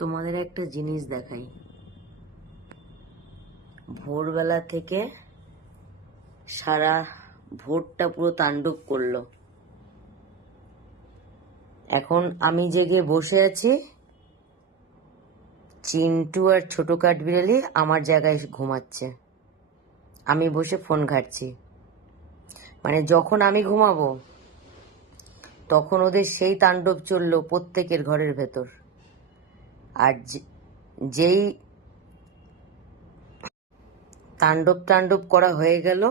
তোমাদের একটা জিনিস দেখাই। ভোরবেলা থেকে সারা ভোরটা পুরো তাণ্ডব করলো। এখন আমি জেগে বসে আছি, চিন্টু আর ছোট কাঠবিড়ালি আমার জায়গায় ঘুমাচ্ছে, আমি বসে ফোন ঘাঁটছি। মানে যখন আমি ঘুমাবো তখন ওদের সেই তাণ্ডব চললো প্রত্যেকের ঘরের ভেতর। আর যেই তাণ্ডব করা হয়ে গেল,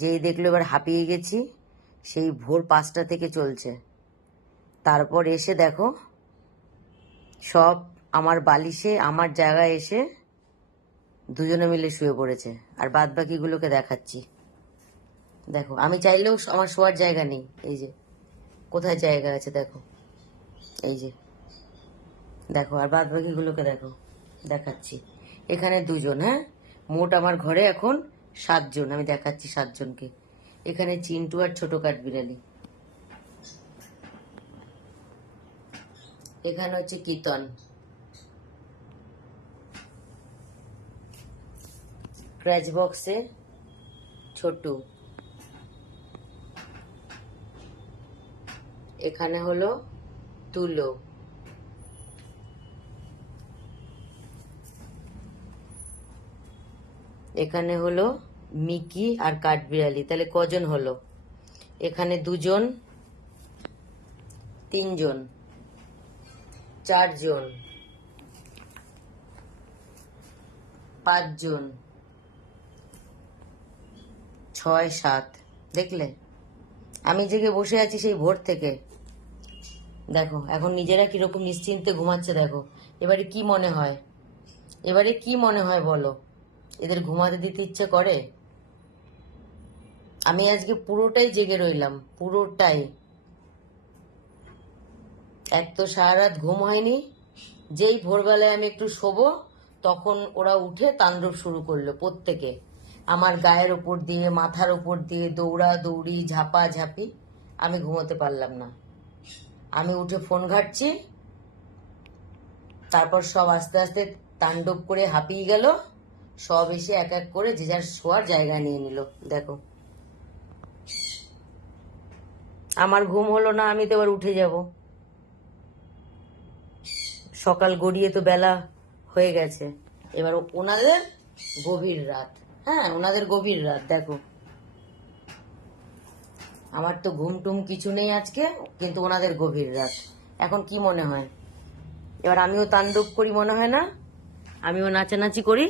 যেই দেখলো এবার হাঁপিয়ে গেছি, সেই ভোর 5টা থেকে চলছে। তারপর এসে দেখো সব আমার বালিশে আমার জায়গায় এসে দুজনে মিলে শুয়ে পড়েছে। আর বাদ বাকিগুলোকে দেখাচ্ছি। দেখো, আমি চাইলেও আমার শোয়ার জায়গা নেই। এই যে কোথায় জায়গা আছে দেখো, এই যে দেখো। আর বাদ বাকিগুলোকে দেখো, দেখাচ্ছি। এখানে দুজন, হ্যাঁ, মোট আমার ঘরে এখন 7জন। আমি দেখাচ্ছি 7জনকে। এখানে চিন্টু আর ছোট কাঠবিড়ালি, এখানে হচ্ছে কীর্তন, ক্র্যাচ বক্সে ছোটু, এখানে হলো তুলো, এখানে হলো মিকি আর কাঠবিড়ালি। তাহলে কজন হলো? এখানে 2জন, 3জন, 4জন, 5জন, 6, 7। দেখলে আমি জেগে বসে আছি সেই ভোর থেকে। দেখো এখন নিজেরা কিরকম নিশ্চিন্তে ঘুমাচ্ছে। দেখো এবারে কি মনে হয়, এবারে কি মনে হয় বলো? এদের ঘুমাতে দিতে ইচ্ছে করে? আমি আজকে পুরোটাই জেগে রইলাম, পুরোটাই। এক তো সারা রাত ঘুম হয়নি, যেই ভোরবেলায় আমি একটু শোবো তখন ওরা উঠে তাণ্ডব শুরু করলো প্রত্যেকে। আমার গায়ের ওপর দিয়ে, মাথার ওপর দিয়ে দৌড়া দৌড়ি, ঝাপা ঝাপি। আমি ঘুমোতে পারলাম না। আমি উঠে ফোন ঘাঁটছি, তারপর সব আস্তে আস্তে তাণ্ডব করে হাঁপিয়ে গেল। সব এসে এক এক করে যে যার শোয়ার জায়গা নিয়ে নিল। দেখো আমার ঘুম হলো না, আমি তো এবার উঠে যাব। সকাল গড়িয়ে তো বেলা হয়ে গেছে। এবার ওনাদের গভীর রাত, হ্যাঁ ওনাদের গভীর রাত। দেখো আমার তো ঘুম টুম কিছু নেই আজকে, কিন্তু ওনাদের গভীর রাত। এখন কি মনে হয়? এবার আমিও তাণ্ডব করি মনে হয় না? আমিও নাচানাচি করি,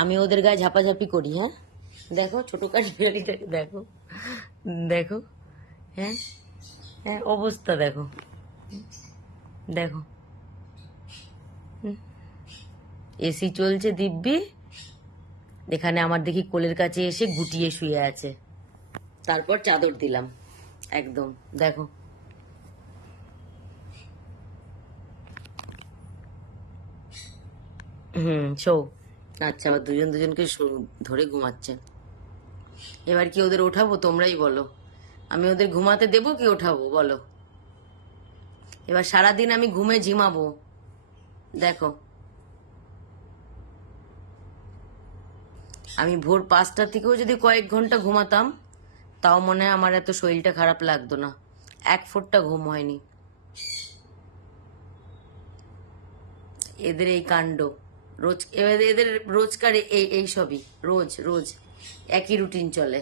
আমি ওদের গায়ে ঝাপাঝাপি করি। হ্যাঁ দেখো ছোট কাঠবিড়ালিটাকে দেখো, দেখো, হ্যাঁ হ্যাঁ অবস্থা দেখো, দেখো। এসি চলছে দিব্যি, এখানে আমার দেখি কোলের কাছে এসে গুটিয়ে শুয়ে আছে। তারপর চাদর দিলাম একদম। দেখো শো। আচ্ছা, আবার দুজন দুজনকে ধরে ঘুমাচ্ছে। এবার কি ওদের ওঠাবো? তোমরাই বলো। আমি ওদের ঘুমাতে দেবো কি ওঠাবো বলো? এবার সারাদিন আমি ঘুমে ঝিমাবো। দেখো আমি ভোর 5টা থেকেও যদি কয়েক ঘন্টা ঘুমাতাম তাও মনে হয় আমার এত শরীরটা খারাপ লাগতো না। 1 ফোঁটা ঘুম হয়নি। এদের এই কাণ্ড রোজ, এদের রোজকার এই সবই রোজ রোজ একই রুটিন চলে।